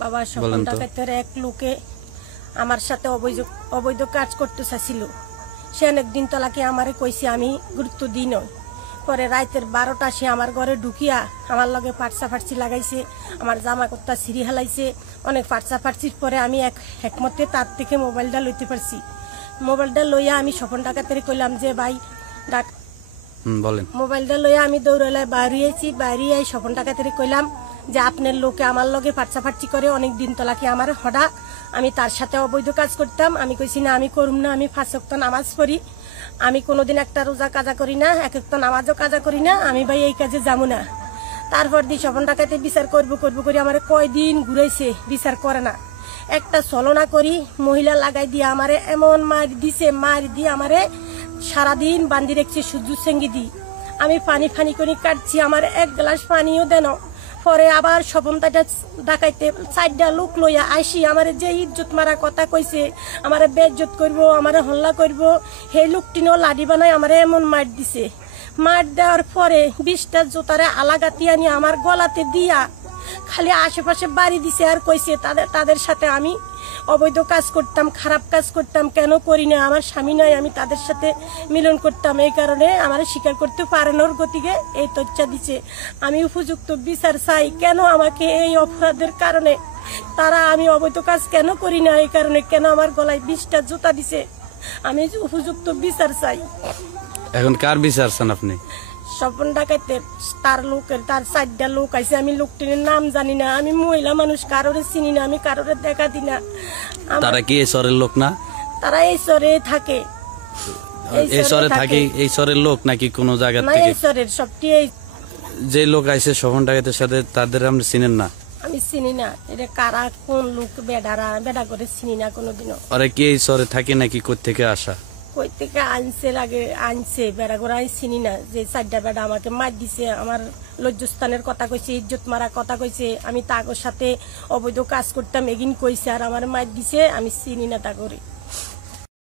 বাবা স্বপন ডাকাতের এক লোকে আমার সাথে অবৈধ কাজ করতে চাইছিল। সে অনেকদিন তলাকে আমারে কইছে, আমি গুরুত্ব দিই নয়। পরে রাতের 12টা সে আমার ঘরে ঢুকিয়া আমার লগে ফাটসি লাগাইছে, আমার জামা কর্তা ছিঁড়ি হেলাইছে। অনেক ফাটসির পরে আমি একমতে তার থেকে মোবাইলটা লইতে পারছি। মোবাইলটা লইয়া আমি স্বপন ডাকাতের কইলাম যে ভাই বলেন। মোবাইলটা লইয়া আমি দৌড়ালাই বাইরিয়েছি। বাইরিয়ে স্বপন ডাকাতের কইলাম যে আপনার লোকে আমার লগে ফাটসি করে অনেক দিন তলাকে আমার হঠাৎ আমি তার সাথে অবৈধ কাজ করতাম। আমি কইছি না, আমি করুম না, আমি 5 ওয়াক্ত নামাজ পড়ি, আমি কোনোদিন একটা রোজা কাজা করি না, এক একটা নামাজও কাজা করি না, আমি ভাই এই কাজে যাবো না। তারপর দিয়ে স্বপন ডাকাতে বিচার করবো করে আমার কয়দিন ঘুরাইছে, বিচার করে না। একটা ছলনা করি মহিলা লাগাই দিয়ে আমারে এমন মার দিছে, মার দিয়ে আমারে সারাদিন বান্ধি রেখছে সূর্য সেঙ্গি দি। আমি পানি করে কাটছি, আমার এক গ্লাস পানিও দেন। পরে আবার স্বপন ডাকাইতে 4টা লোক লইয়া আইসি আমার যে ইজ্জত মারা কথা কইছে, আমার বেজ্জত করব, আমার হল্লা করব, সেই লোকটিনও লাডি বানাই আমার এমন মার দিছে। মার দেওয়ার পরে 20টা জোতারে আলাগাতি আনি আমার গলাতে দিয়া খালি আশেপাশে বাড়ি দিছে আর কইছে তাদের সাথে আমি অবৈধ কাজ করতাম, খারাপ কাজ করতাম। কেন করি না, আমার স্বামী নয়, আমি তাদের সাথে মিলন করতাম। এই কারণে আমার স্বীকার করতে পারেনোর গতিকে এই তথ্য দিছে। আমি উপযুক্ত বিচার চাই। কেন আমাকে এই অপরাধের কারণে তারা আমি অবৈধ কাজ কেন করি না, এই কারণে কেন আমার গলায় 20টা জুতা দিছে। আমি উপযুক্ত বিচার চাই। এখন কার বিচার চান আপনি? স্বপন ডাকাতের তার 4টা লোক আইছে, আমি লোকটির নাম জানি না, আমি মহিলা মানুষ, কারোরে চিনি না, আমি কারোরে দেখা দিই না। তারা কি এই শহরের লোক না? তারা এই শহরে থাকে। এই শহরের লোক নাকি কোন জায়গা থেকে? এই শহরের সবটি। যে লোক আইছে স্বপন ডাকাতের সাথে তাদের আপনি চিনেন না? আমি চিনি না, এটা কারা কোন লোক, বেডা করে চিনি না কোনোদিনও। আরে কি এই শহরে থাকে নাকি কোথা থেকে আসা? কই থেকে আনছে বেড়া করে আমি চিনি না। যে 4টা বেড়া আমাকে মার দিছে, আমার লজ্জাস্থানের কথা কইছে, ইজ্জত মারা কথা কইছে, আমি তাগর সাথে অবৈধ কাজ করতাম এগিন কইছে আর আমার মার দিছে, আমি চিনি না তা করে।